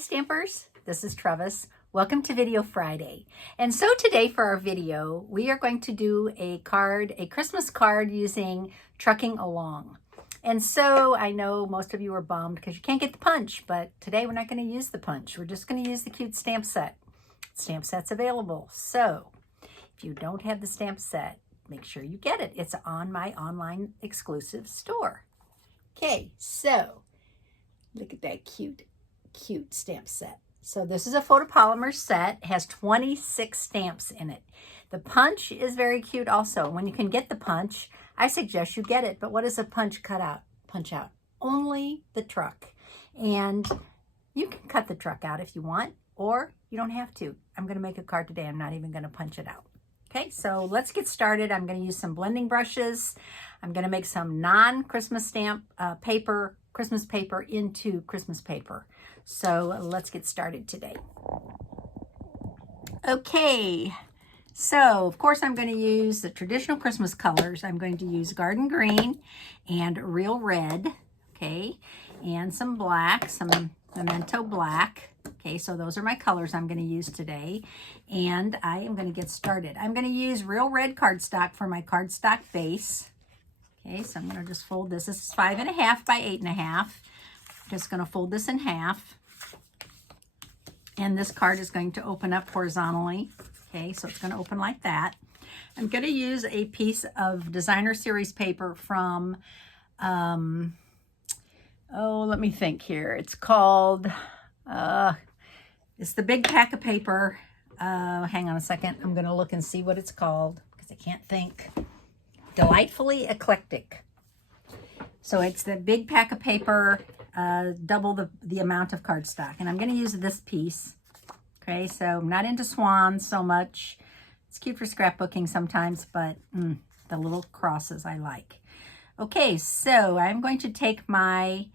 Stampers, this is Trevis. Welcome to Video Friday. And so today for our video, we are going to do a Christmas card using Trucking Along. And so I know most of you are bummed because you can't get the punch, but today we're not going to use the punch. We're just going to use the cute stamp set. Stamp set's available. So if you don't have the stamp set, make sure you get it. It's on my online exclusive store. Okay, so look at that cute stamp set. So this is a photopolymer set. It has 26 stamps in it. The punch is very cute also. When you can get the punch, I suggest you get it. But what does a punch out? Only the truck. And you can cut the truck out if you want, or you don't have to. I'm going to make a card today. I'm not even going to punch it out. Okay, so let's get started. I'm going to use some blending brushes. I'm going to make some non-Christmas stamp paper, Christmas paper into Christmas paper. So let's get started today. Okay, so of course I'm going to use the traditional Christmas colors. I'm going to use garden green and real red, okay, and some black, some memento black. Okay, so those are my colors I'm going to use today, and I am going to get started. I'm going to use real red cardstock for my cardstock base. Okay, so I'm going to just fold this. This is 5.5 by 8.5. Just going to fold this in half, and this card is going to open up horizontally. Okay, so it's going to open like that. I'm going to use a piece of designer series paper from, let me think here. It's called, it's the big pack of paper. Hang on a second. I'm going to look and see what it's called because I can't think. Delightfully Eclectic. So it's the big pack of paper, double the amount of cardstock. And I'm going to use this piece. Okay, so I'm not into swans so much. It's cute for scrapbooking sometimes, but the little crosses I like. Okay, so I'm going to take my,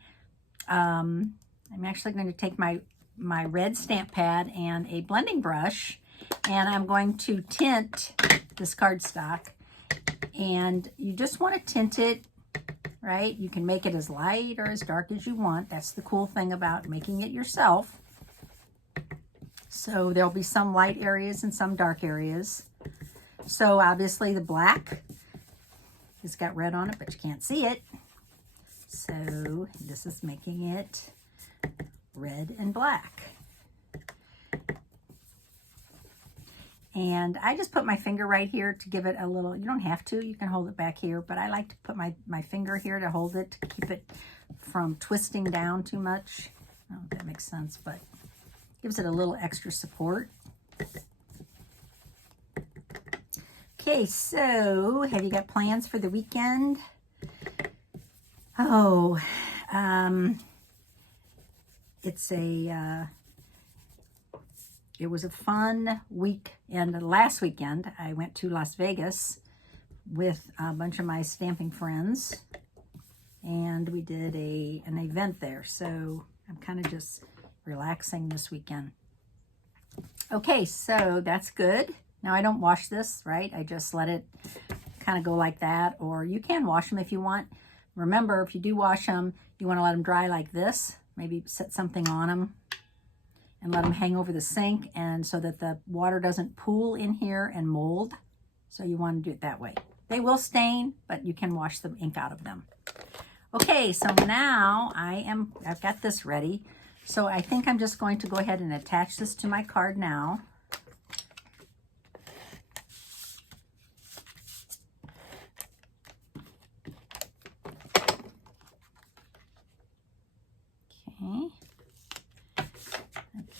I'm actually going to take my red stamp pad and a blending brush, and I'm going to tint this cardstock. And you just want to tint it, right? You can make it as light or as dark as you want. That's the cool thing about making it yourself. So there'll be some light areas and some dark areas. So obviously the black has got red on it, but you can't see it. So this is making it red and black. And I just put my finger right here to give it a little, you don't have to, you can hold it back here, but I like to put my finger here to hold it, to keep it from twisting down too much. I don't know if that makes sense, but gives it a little extra support. Okay, so have you got plans for the weekend? Oh, it was a fun week, and last weekend I went to Las Vegas with a bunch of my stamping friends, and we did an event there, so I'm kind of just relaxing this weekend. Okay, so that's good. Now I don't wash this, right? I just let it kind of go like that, or you can wash them if you want. Remember, if you do wash them, you want to let them dry like this. Maybe set something on them and let them hang over the sink, and so that the water doesn't pool in here and mold. So you want to do it that way. They will stain, but you can wash the ink out of them. Okay, so now I've got this ready. So I think I'm just going to go ahead and attach this to my card now.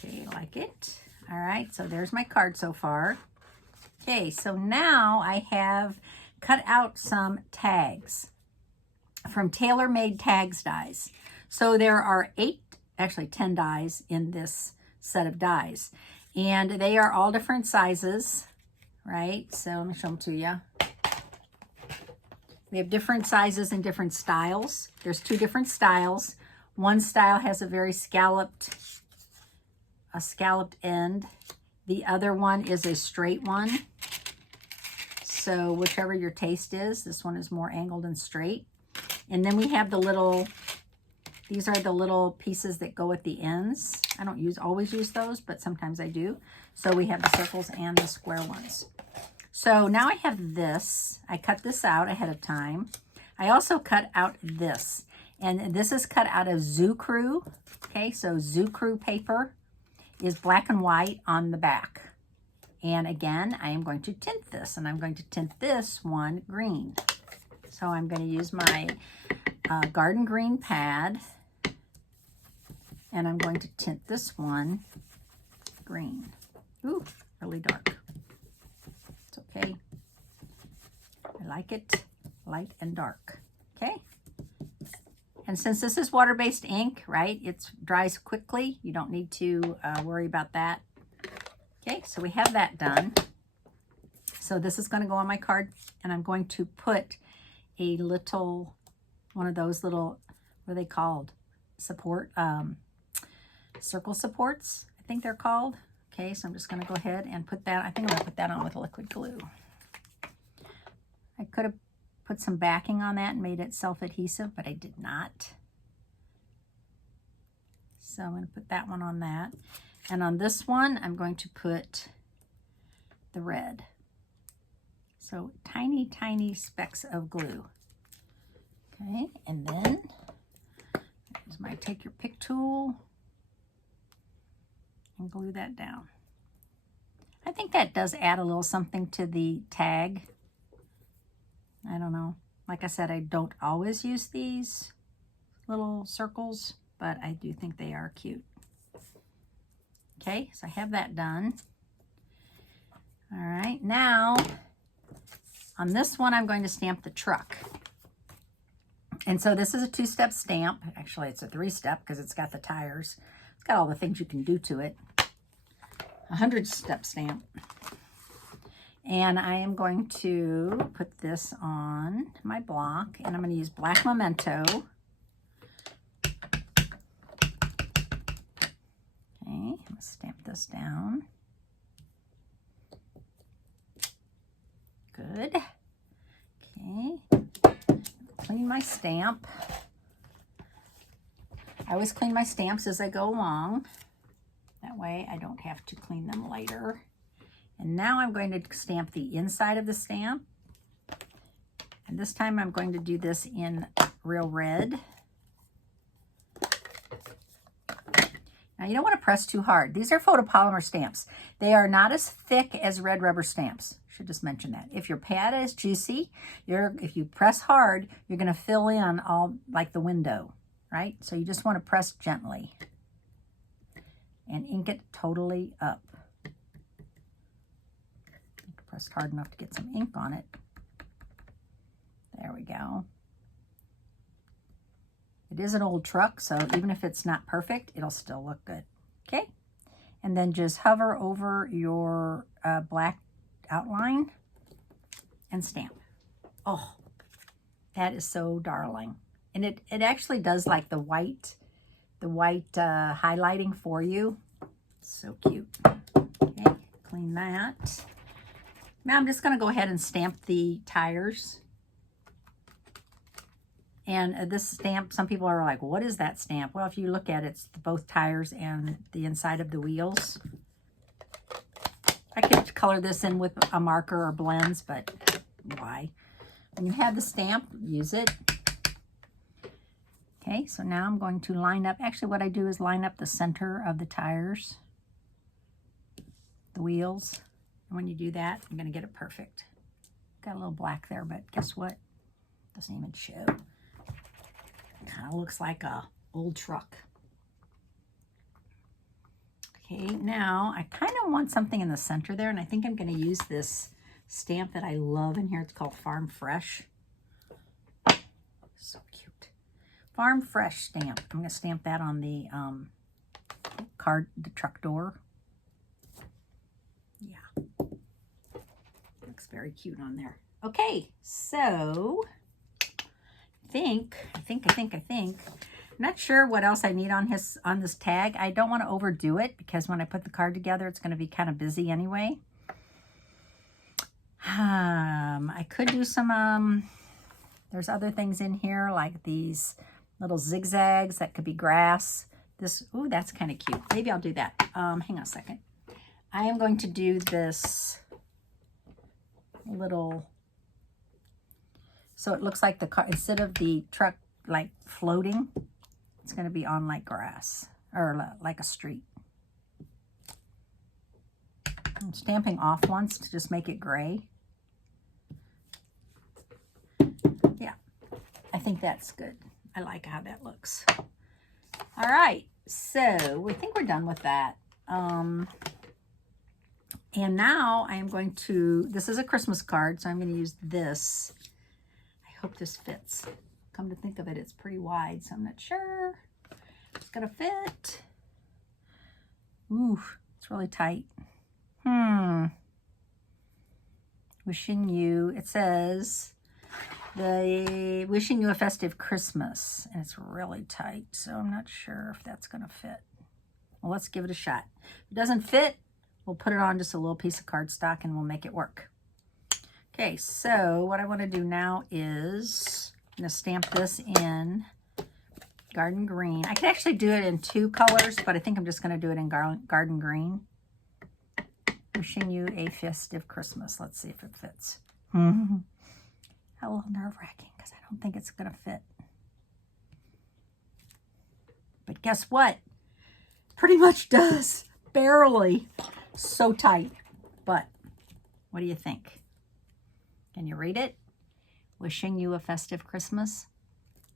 Okay, like it. All right, so there's my card so far. Okay, so now I have cut out some tags from Tailor Made Tags dies. So there are 10 dies in this set of dies, and they are all different sizes, right? So let me show them to you. We have different sizes and different styles. There's 2 different styles. One style has a very scalloped end. The other one is a straight one. So whichever your taste is, this one is more angled and straight. And then we have the little These are the little pieces that go at the ends. I don't always use those, but sometimes I do. So we have the circles and the square ones. So now I have this. I cut this out ahead of time. I also cut out this. And this is cut out of Zoo-Crew. Okay, so Zoo-Crew paper is black and white on the back. And again, I am going to tint this. And I'm going to tint this one green. So I'm going to use my garden green pad. And I'm going to tint this one green. Ooh, really dark. It's okay. I like it light and dark. Okay. And since this is water-based ink, right, it dries quickly. You don't need to worry about that. Okay, so we have that done. So this is going to go on my card, and I'm going to put a little, one of those little, what are they called? Circle supports, I think they're called. Okay, so I'm just going to go ahead and put that, I think I'm going to put that on with liquid glue. I could have put some backing on that and made it self-adhesive, but I did not. So I'm going to put that one on that. And on this one, I'm going to put the red. So tiny, tiny specks of glue. Okay, and then here's my take your pick tool and glue that down. I think that does add a little something to the tag. I don't know. Like I said, I don't always use these little circles, but I do think they are cute. Okay, so I have that done. All right, now on this one, I'm going to stamp the truck. And so this is a 2-step stamp. Actually, it's a 3-step because it's got the tires. It's got all the things you can do to it. 100-step stamp. And I am going to put this on my block, and I'm going to use black memento. Okay, let's stamp this down. Good. Okay, clean my stamp. I always clean my stamps as I go along. That way I don't have to clean them later. And now I'm going to stamp the inside of the stamp. And this time I'm going to do this in real red. Now you don't want to press too hard. These are photopolymer stamps. They are not as thick as red rubber stamps. Should just mention that. If your pad is juicy, if you press hard, you're going to fill in all like the window, right? So you just want to press gently and ink it totally up. Pressed hard enough to get some ink on it. There we go. It is an old truck, so even if it's not perfect, it'll still look good. Okay, and then just hover over your black outline and stamp. Oh, that is so darling. And it actually does like the white highlighting for you. So cute. Okay, clean that. Now I'm just going to go ahead and stamp the tires. And this stamp, some people are like, what is that stamp? Well, if you look at it, it's both tires and the inside of the wheels. I could color this in with a marker or blends, but why? When you have the stamp, use it. Okay, so now I'm going to line up. Actually, what I do is line up the center of the tires, the wheels. And when you do that, I'm going to get it perfect. Got a little black there, but guess what? Doesn't even show. Kind of looks like a old truck. Okay, now I kind of want something in the center there, and I think I'm going to use this stamp that I love in here. It's called Farm Fresh. So cute. Farm Fresh stamp. I'm going to stamp that on the the truck door. Yeah. Looks very cute on there. Okay, so I think. I'm not sure what else I need on this tag. I don't want to overdo it because when I put the card together, it's going to be kind of busy anyway. I could do some, there's other things in here like these little zigzags. That could be grass. This, ooh, that's kind of cute. Maybe I'll do that. Hang on a second. I am going to do this little, so it looks like the car, instead of the truck like floating, it's going to be on like grass or like a street. I'm stamping off once to just make it gray. Yeah, I think that's good. I like how that looks. All right, so we think we're done with that. And now I am going to, this is a Christmas card, so I'm going to use this. I hope this fits. Come to think of it, it's pretty wide, so I'm not sure it's going to fit. Ooh, it's really tight. Wishing you, it says, wishing you a festive Christmas, and it's really tight, so I'm not sure if that's going to fit. Well, let's give it a shot. If it doesn't fit, we'll put it on just a little piece of cardstock and we'll make it work. Okay, so what I want to do now is I'm going to stamp this in garden green. I could actually do it in 2 colors, but I think I'm just going to do it in garden green. Wishing you a festive Christmas. Let's see if it fits. A little nerve-wracking because I don't think it's going to fit. But guess what? Pretty much does. Barely. So tight. But what do you think? Can you read it? Wishing you a festive Christmas.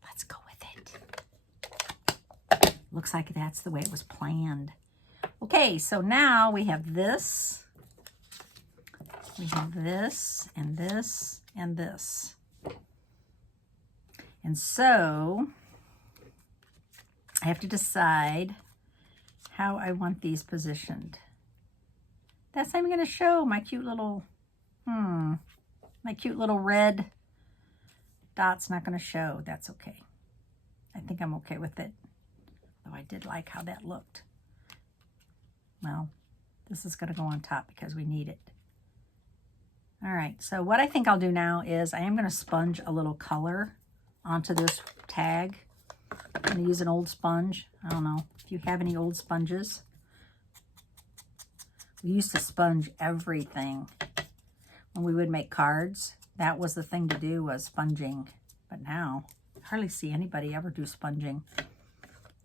Let's go with it. Looks like that's the way it was planned. Okay, so now we have this. We have this and this and this. And so I have to decide how I want these positioned. That's not even going to show my cute little, my cute little red dot's not going to show. That's okay. I think I'm okay with it. Though I did like how that looked. Well, this is going to go on top because we need it. All right, so what I think I'll do now is I am going to sponge a little color onto this tag. I'm going to use an old sponge. I don't know if you have any old sponges. We used to sponge everything when we would make cards. That was the thing to do, was sponging. But now, I hardly see anybody ever do sponging.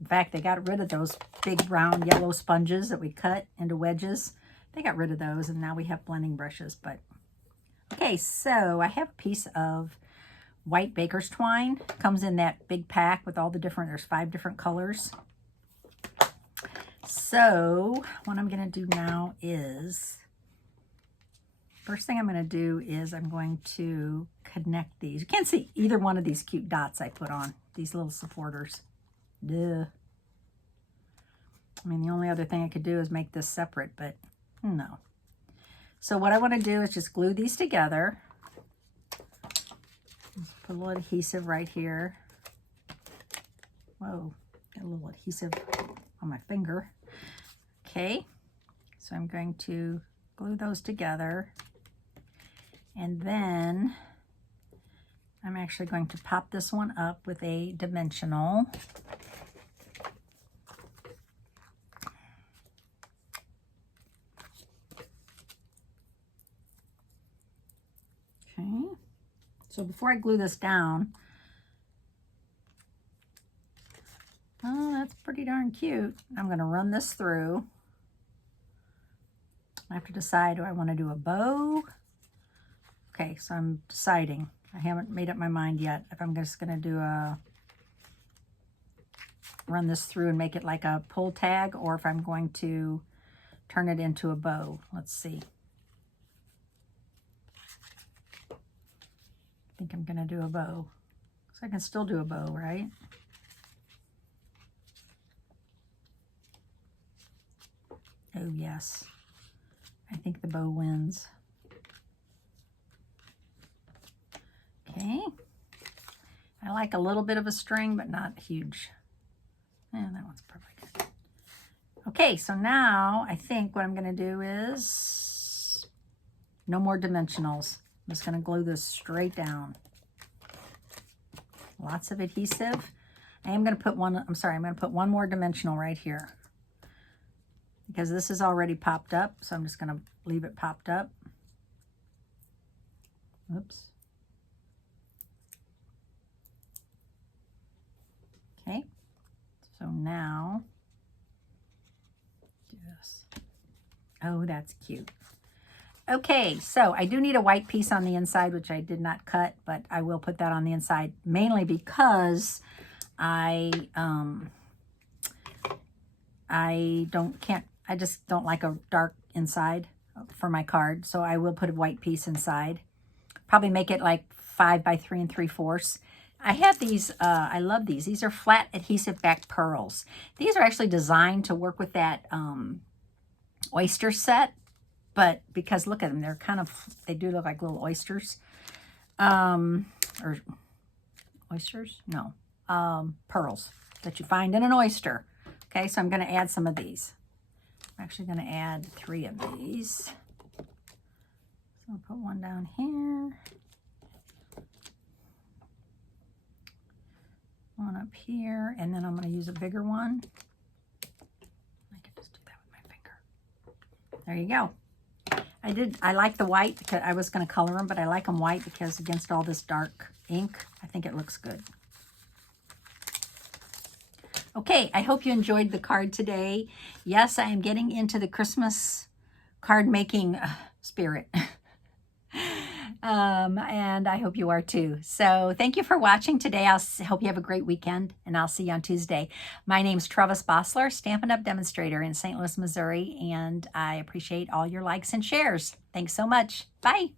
In fact, they got rid of those big round yellow sponges that we cut into wedges. They got rid of those, and now we have blending brushes. But okay, so I have a piece of white baker's twine. Comes in that big pack with all the different, there's 5 different colors. So what I'm going to do now is, first thing I'm going to do is I'm going to connect these. You can't see either one of these cute dots I put on, these little supporters. Duh. I mean, the only other thing I could do is make this separate, but no. So what I want to do is just glue these together. Put a little adhesive right here. Whoa, got a little adhesive on my finger. Okay, so I'm going to glue those together. And then I'm actually going to pop this one up with a dimensional. Okay, so before I glue this down, oh, that's pretty darn cute. I'm going to run this through. I have to decide, do I want to do a bow? Okay, so I'm deciding. I haven't made up my mind yet if I'm just going to do a, run this through and make it like a pull tag, or if I'm going to turn it into a bow. Let's see. I think I'm going to do a bow. So I can still do a bow, right? Oh, yes. I think the bow wins. Okay. I like a little bit of a string, but not huge. Yeah, that one's perfect. Okay, so now I think what I'm going to do is no more dimensionals. I'm just going to glue this straight down. Lots of adhesive. I am going to put one, I'm sorry, I'm going to put one more dimensional right here. Because this is already popped up, so I'm just going to leave it popped up. Oops. Okay. So now, do this. Oh, that's cute. Okay, so I do need a white piece on the inside, which I did not cut, but I will put that on the inside, mainly because I just don't like a dark inside for my card, so I will put a white piece inside. Probably make it like 5 by 3 3/4. I have these, I love these. These are flat adhesive back pearls. These are actually designed to work with that oyster set, but because look at them, they're kind of, they do look like little oysters. Or oysters? No. Pearls that you find in an oyster. Okay, so I'm going to add some of these. I'm actually going to add 3 of these. So I'll put one down here. One up here, and then I'm going to use a bigger one. I can just do that with my finger. There you go. I like the white because I was going to color them, but I like them white because against all this dark ink, I think it looks good. Okay, I hope you enjoyed the card today. Yes, I am getting into the Christmas card making spirit. And I hope you are too. So thank you for watching today. I hope you have a great weekend, and I'll see you on Tuesday. My name's Trevis Bossler, Stampin' Up! Demonstrator in St. Louis, Missouri, and I appreciate all your likes and shares. Thanks so much. Bye.